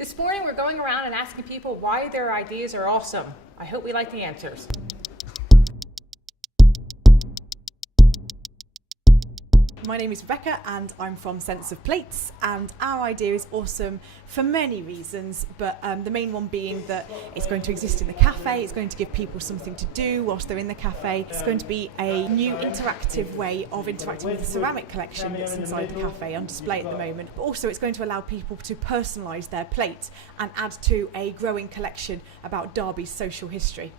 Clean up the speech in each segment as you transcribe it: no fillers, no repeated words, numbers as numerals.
This morning we're going around and asking people why their ideas are awesome. I hope we like the answers. My name is Rebecca and I'm from Sense of Plates, and our idea is awesome for many reasons, but the main one being that it's going to exist in the cafe, it's going to give people something to do whilst they're in the cafe. It's going to be a new interactive way of interacting with the ceramic collection that's inside the cafe on display at the moment, but also it's going to allow people to personalise their plate and add to a growing collection about Derby's social history.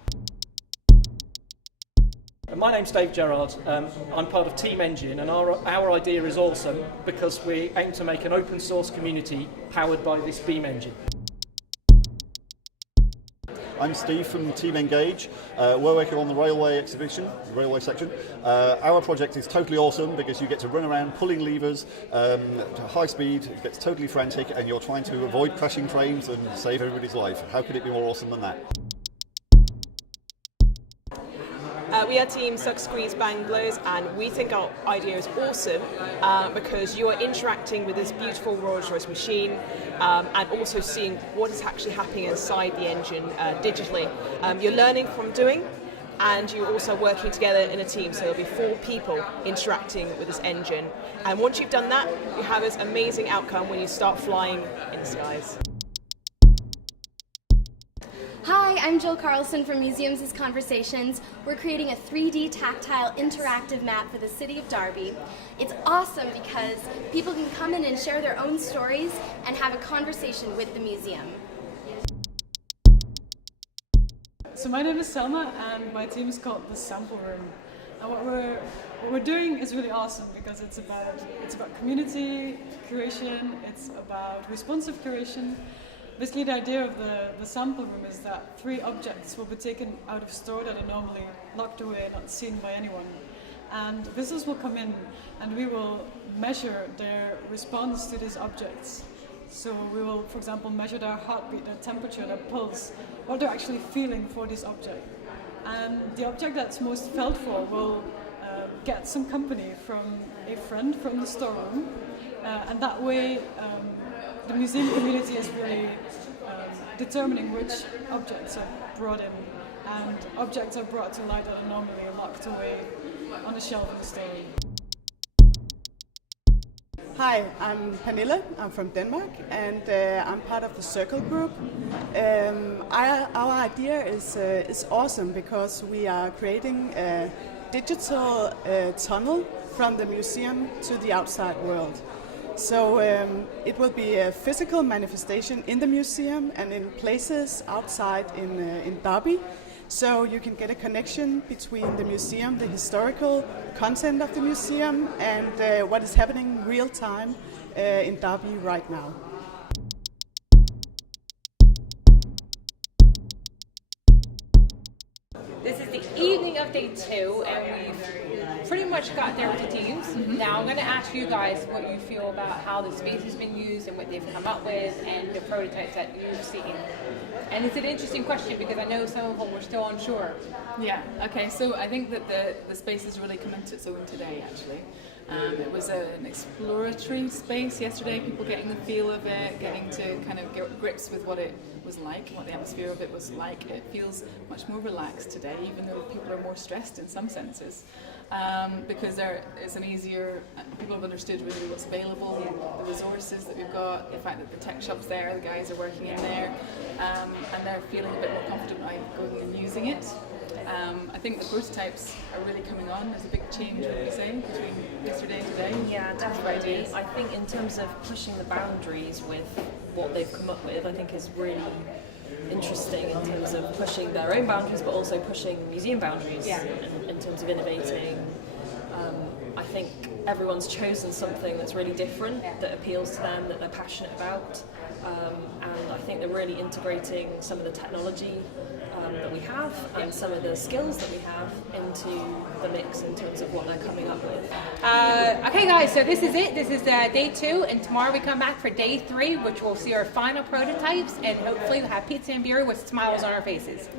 My name's Dave Gerrard. I'm part of Team Engine, and our idea is awesome because we aim to make an open source community powered by this beam engine. I'm Steve from Team Engage. We're working on the railway exhibition, the railway section. Our project is totally awesome because you get to run around pulling levers to high speed, it gets totally frantic, and you're trying to avoid crashing trains and save everybody's life. How could it be more awesome than that? We are Team Suck, Squeeze, Bang, Blows, and we think our idea is awesome because you are interacting with this beautiful Rolls-Royce machine and also seeing what is actually happening inside the engine digitally. You're learning from doing, and you're also working together in a team, so there'll be 4 people interacting with this engine. And once you've done that, you have this amazing outcome when you start flying in the skies. Hi, I'm Jill Carlson from Museomix Conversations. We're creating a 3D tactile interactive map for the city of Derby. It's awesome because people can come in and share their own stories and have a conversation with the museum. So my name is Selma and my team is called the Sample Room. And what we're doing is really awesome because it's about community curation, it's about responsive curation. Basically, the idea of the sample room is that 3 objects will be taken out of store that are normally locked away, not seen by anyone. And visitors will come in and we will measure their response to these objects. So we will, for example, measure their heartbeat, their temperature, their pulse, what they're actually feeling for this object. And the object that's most felt for will get some company from a friend from the storeroom. And that way, the museum community is really determining which objects are brought in, and objects are brought to light that are normally locked away on the shelf in the storeroom. Hi, I'm Pernille, I'm from Denmark, and I'm part of the Circle group. Our idea is awesome because we are creating a digital tunnel from the museum to the outside world. So it will be a physical manifestation in the museum and in places outside in Derby. So you can get a connection between the museum, the historical content of the museum, and what is happening real time in Derby right now. This is the evening of day 2, and we've pretty much got there with the teams. Now I'm going to ask you guys what you feel about how the space has been used and what they've come up with and the prototypes that you've seen. And it's an interesting question because I know some of them were still unsure. Yeah, okay, so I think that the space has really come into its own today, actually. It was an exploratory space yesterday, people getting the feel of it, getting to kind of get grips with what it was like and what the atmosphere of it was like. It feels much more relaxed today, even though people are more stressed in some senses. Because it's an easier, people have understood really what's available, the resources that we've got, the fact that the tech shop's there, the guys are working in there, and they're feeling a bit more confident about going and using it. I think the prototypes are really coming on. There's a big change, would we say, between yesterday and today? Yeah, definitely. I think in terms of pushing the boundaries with what they've come up with, I think is really interesting in terms of pushing their own boundaries, but also pushing museum boundaries in terms of innovating. I think everyone's chosen something that's really different, that appeals to them, that they're passionate about, and I think they're really integrating some of the technology that we have and some of the skills that we have into the mix in terms of what they're coming up with. Okay guys, so this is it. This is day 2, and tomorrow we come back for day 3, which we'll see our final prototypes, and hopefully we'll have pizza and beer with smiles on our faces.